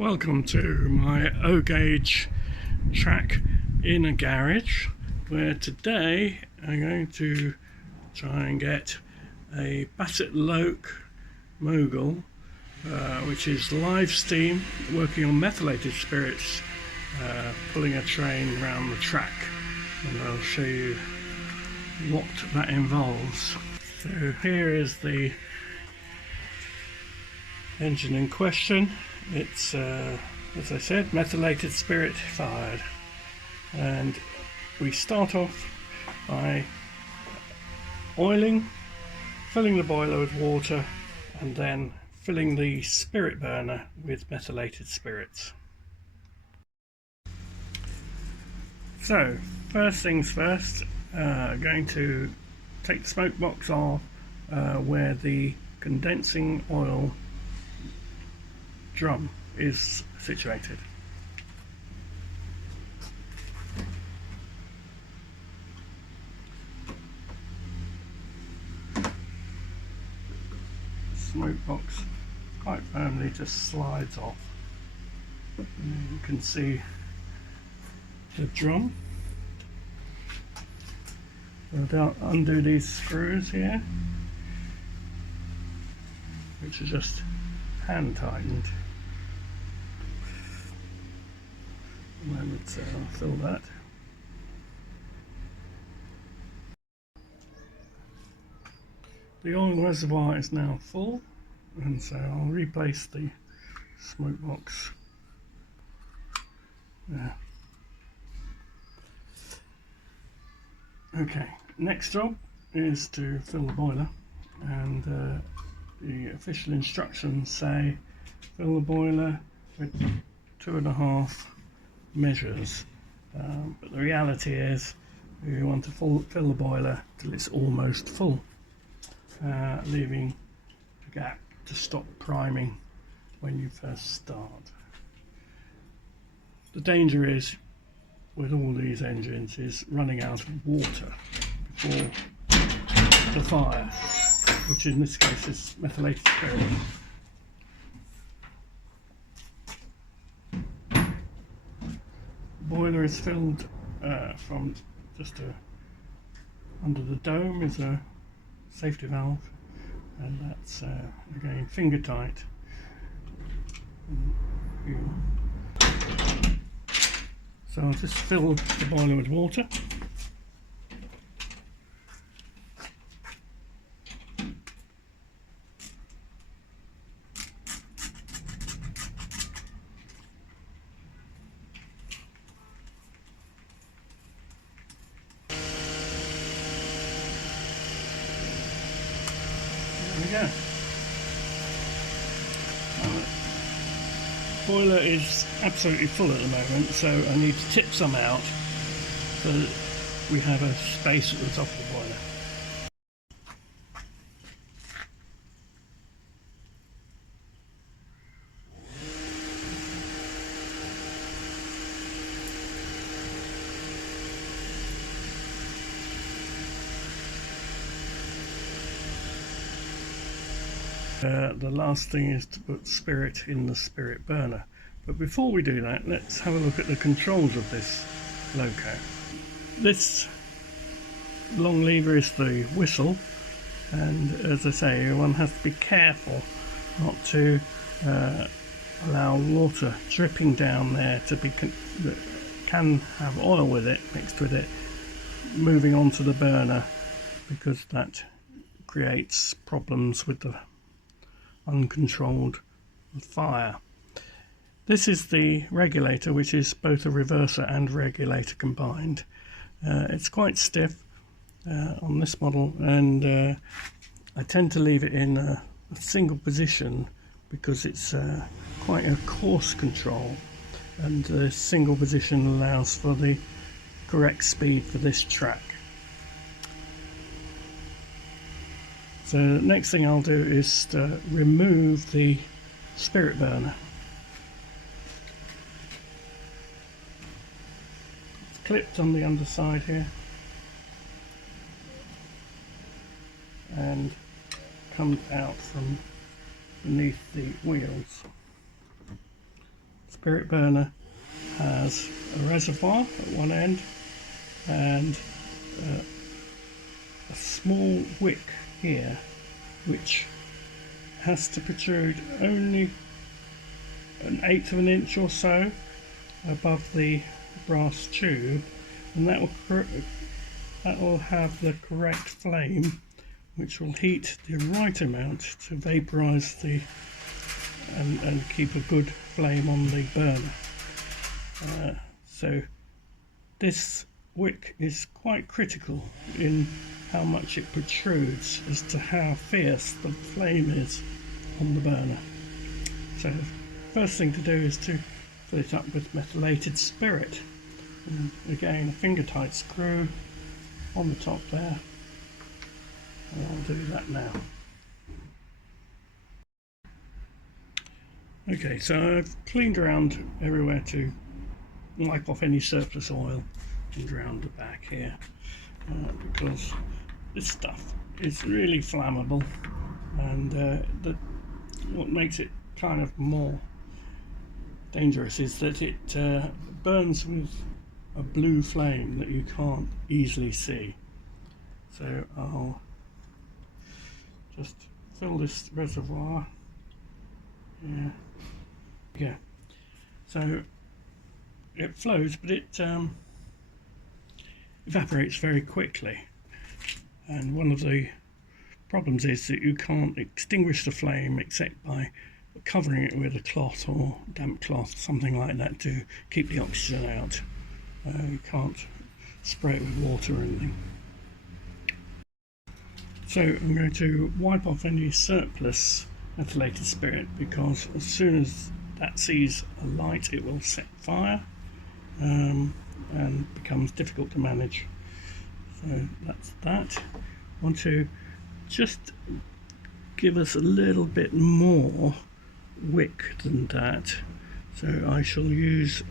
Welcome to my O-gauge track in a garage, where today I'm going to try and get a Bassett-Lowke Mogul, which is live steam working on methylated spirits, pulling a train around the track, and I'll show you what that involves. So here is the engine in question. It's as I said, methylated spirit fired, and we start off by oiling, filling the boiler with water, and then filling the spirit burner with methylated spirits. So first things first, going to take the smoke box off where the condensing oil drum is situated. The smoke box quite firmly just slides off. And you can see the drum. So I'll undo these screws here, which are just hand tightened. A moment, so I'll fill that. The oil reservoir is now full, and so I'll replace the smoke box there. Okay, next job is to fill the boiler, and the official instructions say fill the boiler with 2.5 measures, but the reality is you want to fill the boiler till it's almost full, leaving a gap to stop priming when you first start. The danger is with all these engines is running out of water before the fire, which in this case is methylated spirit. The boiler is filled from just under the dome is a safety valve, and that's again finger tight. So I'll just fill the boiler with water. There we go. The boiler is absolutely full at the moment, so I need to tip some out so that we have a space at the top of the boiler. The last thing is to put spirit in the spirit burner. But before we do that, let's have a look at the controls of this loco. This long lever is the whistle, and as I say, one has to be careful not to allow water dripping down there that can have oil with it, mixed with it, moving onto the burner, because that creates problems with the uncontrolled fire. This is the regulator, which is both a reverser and regulator combined. It's quite stiff on this model, and I tend to leave it in a single position because it's quite a coarse control, and the single position allows for the correct speed for this track. So the next thing I'll do is to remove the spirit burner. It's clipped on the underside here and comes out from beneath the wheels. spirit burner has a reservoir at one end and a small wick here which has to protrude only 1/8 of an inch or so above the brass tube, and that will have the correct flame which will heat the right amount to vaporize the and keep a good flame on the burner. So this wick is quite critical in how much it protrudes as to how fierce the flame is on the burner. So the first thing to do is to fill it up with methylated spirit. And again, a finger tight screw on the top there, and I'll do that now. Okay, so I've cleaned around everywhere to wipe off any surplus oil and around the back here, because this stuff is really flammable, and what makes it kind of more dangerous is that it burns with a blue flame that you can't easily see. So I'll just fill this reservoir. Yeah. So it flows, but it evaporates very quickly. And one of the problems is that you can't extinguish the flame except by covering it with a cloth or damp cloth, something like that, to keep the oxygen out. You can't spray it with water or anything. So I'm going to wipe off any surplus methylated spirit, because as soon as that sees a light it will set fire and becomes difficult to manage. So that's that. I want to just give us a little bit more wick than that, so I shall use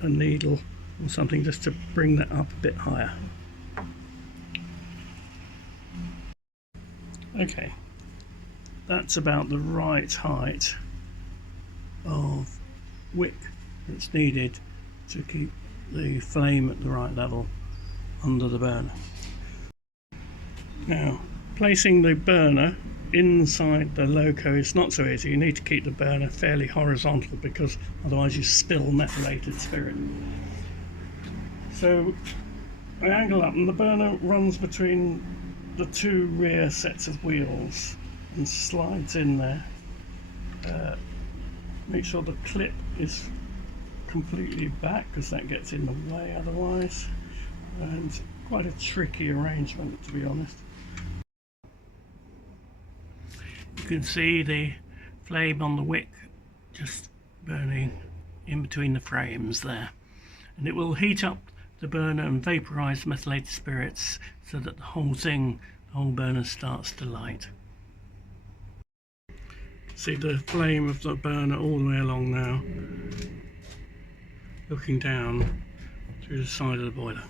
a needle or something just to bring that up a bit higher. Okay, that's about the right height of wick that's needed to keep the flame at the right level under the burner. Now, placing the burner inside the loco is not so easy. You need to keep the burner fairly horizontal, because otherwise you spill methylated spirit. So I angle up, and the burner runs between the two rear sets of wheels and slides in there. Make sure the clip is completely back, because that gets in the way otherwise, and quite a tricky arrangement, to be honest. You can see the flame on the wick just burning in between the frames there, and it will heat up the burner and vaporize the methylated spirits so that the whole burner starts to light. See the flame of the burner all the way along now, looking down through the side of the boiler.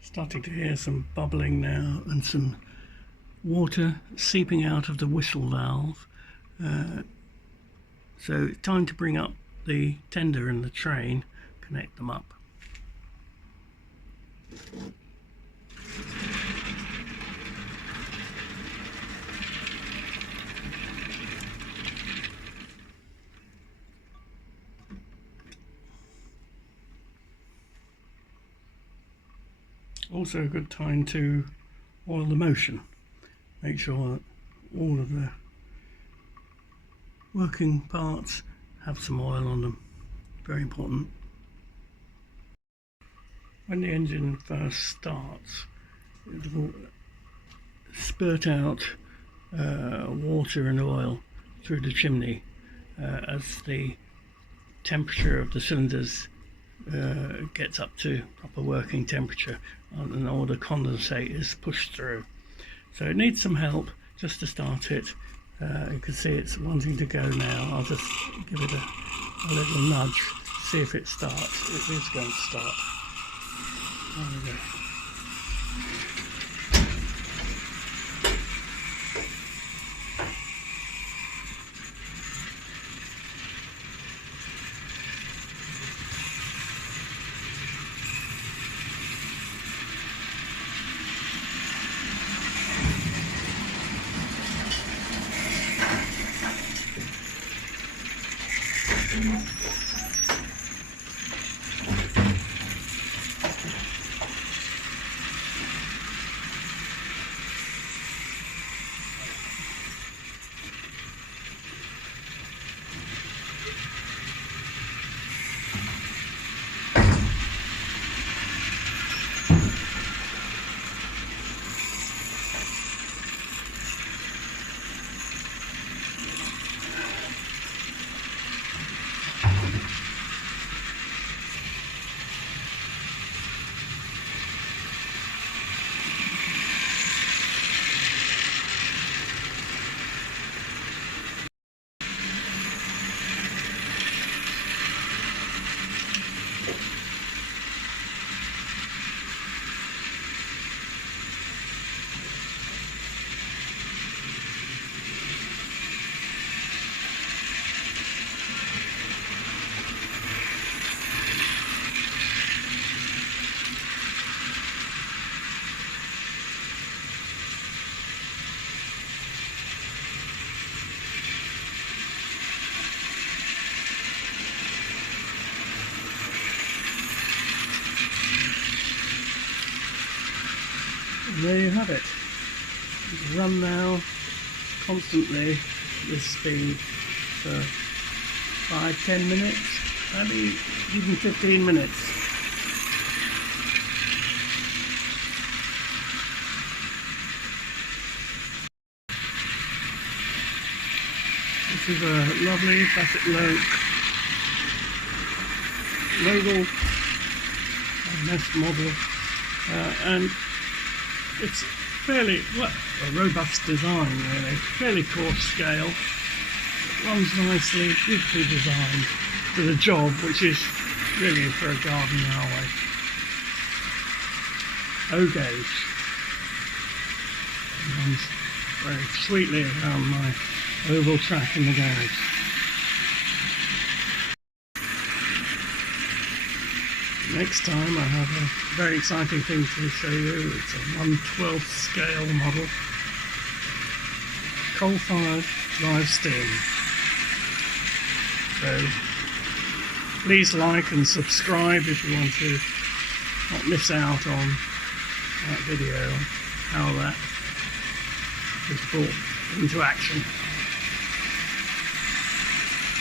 Starting to hear some bubbling now and some water seeping out of the whistle valve. So it's time to bring up the tender and the train, connect them up. Also a good time to oil the motion. Make sure that all of the working parts have some oil on them. Very important. When the engine first starts, it will spurt out water and oil through the chimney as the temperature of the cylinders gets up to proper working temperature, and all the condensate is pushed through. So it needs some help just to start it. You can see it's wanting to go now. I'll just give it a little nudge, see if it starts. It is going to start. There we go. And there you have it. Run now constantly with speed for 5-10 minutes, maybe even 15 minutes. This is a lovely Bassett-Lowke Mogul model, and it's fairly, well, a robust design really, fairly coarse scale. It runs nicely, beautifully designed for the job, which is really for a garden railway. O-gauge. It runs very sweetly around my oval track in the garage. Next time I have a very exciting thing to show you. It's a 1/12 scale model, coal-fired drive steam. So please like and subscribe if you want to not miss out on that video, how that is brought into action.